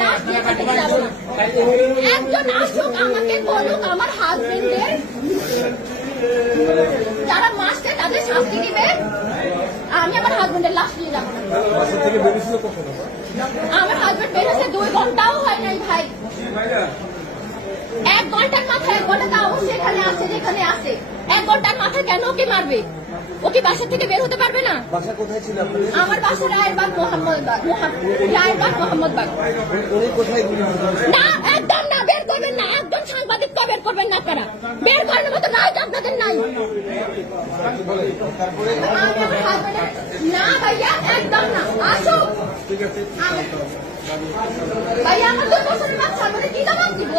লাশ দিয়ে খেতে যাবো না। একজন আসুক আমাকে বলুক আমার হাজবেন্ডের যারা মাসে তাদের শাস্তি দিবে, আমি আমার হাজবেন্ডের লাশ নিয়ে যাবো না। আমার হাজবেন্ড বেরোছে 2 ঘন্টাও হয় নাই ভাই। 1 ঘন্টার মাথায় 1 ঘন্টা তাও সেখানে আছে যেখানে আছে। 1 ঘন্টার মাথায় কেন ওকে মারবে? ওকে বাসা থেকে বের হতে পারবে না? বাসা কোথায় ছিল আপনার? আমার বাসা রায়েরবাগ মোহাম্মদবাগ। উনি কোথায়? না একদম না, বের করবেন না, একদম সাংবাদিককে বের করবেন না আপনারা। বের করার মতো রাইট আপনাদের নাই। না ভাইয়া একদম না, আসুক। ভাইয়া আমার 2 বছরের বাচ্চা, আমাদের কি দাম দিব?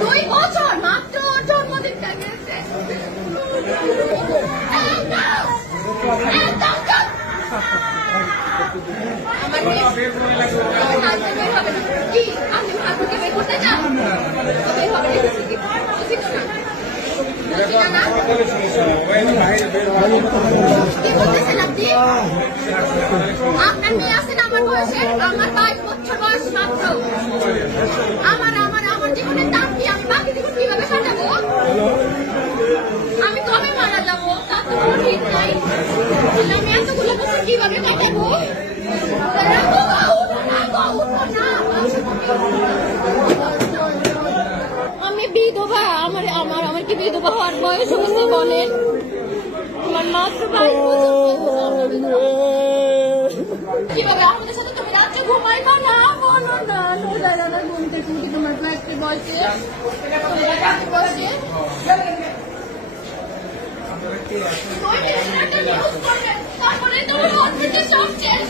2 বছর মাত্র, জন্মদিনটা গেছে। আপনার মেয়ে আছেন আমার বয়সের, আমার 22 বছর বয়স মাত্র। আমার জীবনের দাম কি? আমি বাকি জীবন কিভাবে কাটাবো? আমি কবে মারা যাবো? তা তো কোনো ঠিক নাই। আমি এতগুলো বছর কিভাবে কাটাবো? আমি বিধবা, আমার কি বিধবা হওয়ার বয়স হয়েছে বলেন? আমার মাত্র 22 বছর। কিভাবে আমাদের সাথে তুমি রাত্রে ঘুমাইবা না? বলো না, নোজারা ঘুমতে তুমি তোমার একটা বয়সে তারপরে তোমার হসপিটালে সব শেষ,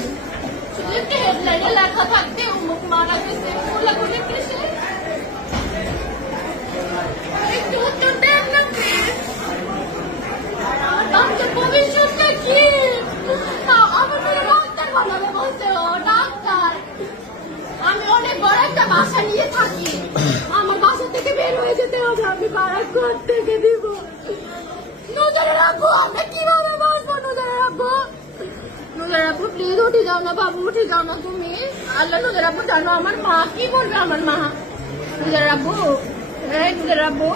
শুধু একটা হেডলাইনে লেখা থাকতে অমুক মারা গেছে, গোলাগুলি কেসে। একটু উত্তর দেন না প্লিজ। আমার বাচ্চার ভবিষ্যৎটা কি? আমার মেয়ে ডাক্তার বানাবে বলছে, ও ডাক্তার। আমি অনেক বড় একটা বাসা নিয়ে থাকি, আমার বাসা থেকে বের হয়ে যেতে হবে। আমি ভাড়া ঘর থেকে দিব। নুজারা রাখবো, আমরা কিভাবে বাঁচবো? নুজারা রাখবো, নুজারা রাখবো প্লিজ উঠে যাও না বাবু, উঠে যাও না তুমি। আল্লাহ নুজারা রাখবো, জানো আমার মা কি বলবে? আমার মা নুজারা রাখবো, নুজারা রাখবো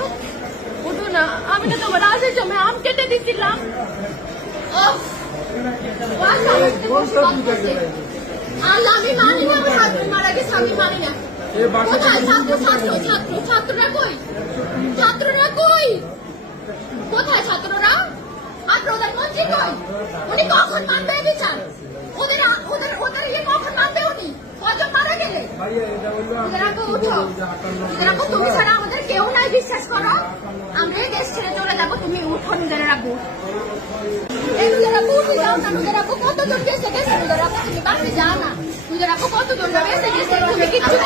উঠো না। আমি তো তোমার আজের সময় আম কেটে দিচ্ছিলাম। আল্লাহ আমি মানি না, আমার হাজবেন্ড মারা গেছে, আমি মানি না। কোথায় ছাত্ররা কই? ছাত্ররা কই? কোথায় ছাত্ররা? আর প্রধানমন্ত্রী কই? উনি কখন মানবে বিচার? ওদের কখন মানবে? উনি কজন মারা গেলে? তুমি ছাড়া আমাদের কেউ নাই, বিশ্বাস করো। আমরা দেশ ছেড়ে চলে যাবো, তুমি উঠো। নিজেরা রাখবো, উঠে যাও না। নিজেরা কতজন গেছে গেছে, নিজেরা তুমি বাড়তে যাও না। নিজেরা কতজন গেছে গেছে, তুমি কিচ্ছু